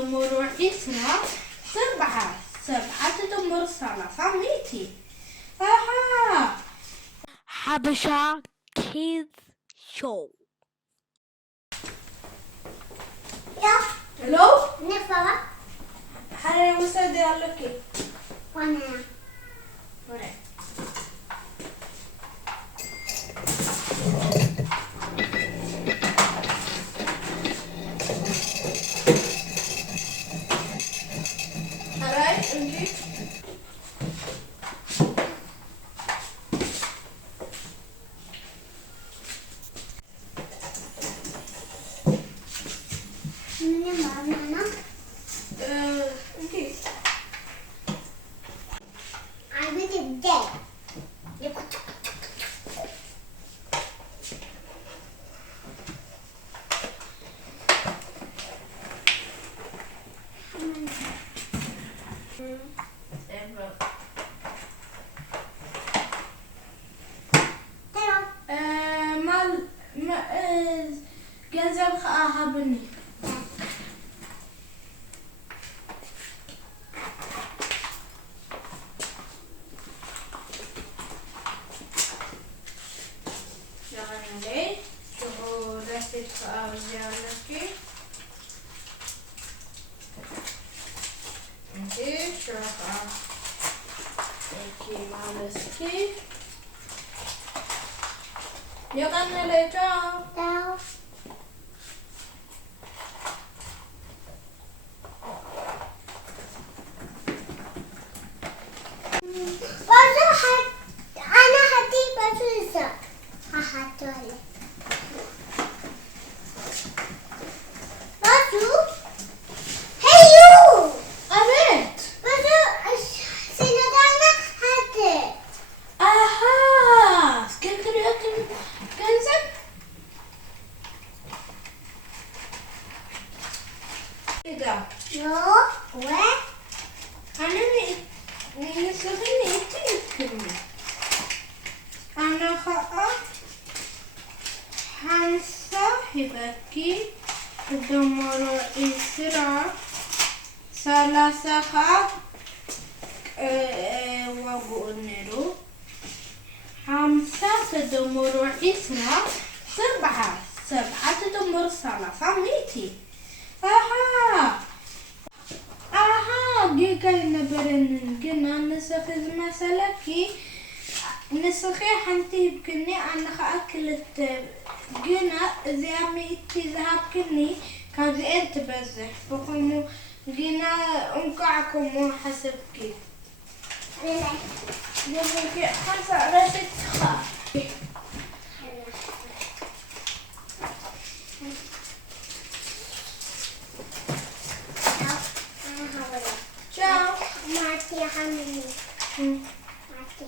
تدمر 10 7 7 تدمر 3 100. أها Habesha Kids Show. Ja, Hello? nästa va? Här är Musa, det är Lucky. Vad är det? Vad är det? Här är Ungi. Min mamma. Ungi. I will do that. Det är bra. ገንዘብ ከአሃብኒ ያንዴ ደስት ከአዚያለኪ እንጂ ሸራ እኪ ማለስኪ የቀነለጫው Ciao. أنا هديك بسوسة. هحطولي. بسو. هيو. አቤት بسو سندانا هاتي. አሃ እስከክሪያትን ገንዘብ ይጋ Jo. Och. አነኒ ንስኽኒ ትክክኒ አና ኸኣ ሓንሳ ሂበኪ ትደመሮ 10 30 ኸኣ ዋግኡ ነይሩ 50 تدمر 10 7 7 تدمر 3 100. أها جيجا نبرن جنا نسخ مسلكي نسخي حنتي بكني أنا أكلت جنا زي ميتي ذهب كني كذي أنت بزح فقومو جنا أنقعكم حسب كيف جبني خمسة رشة خا ciao Mati hamil. Mati.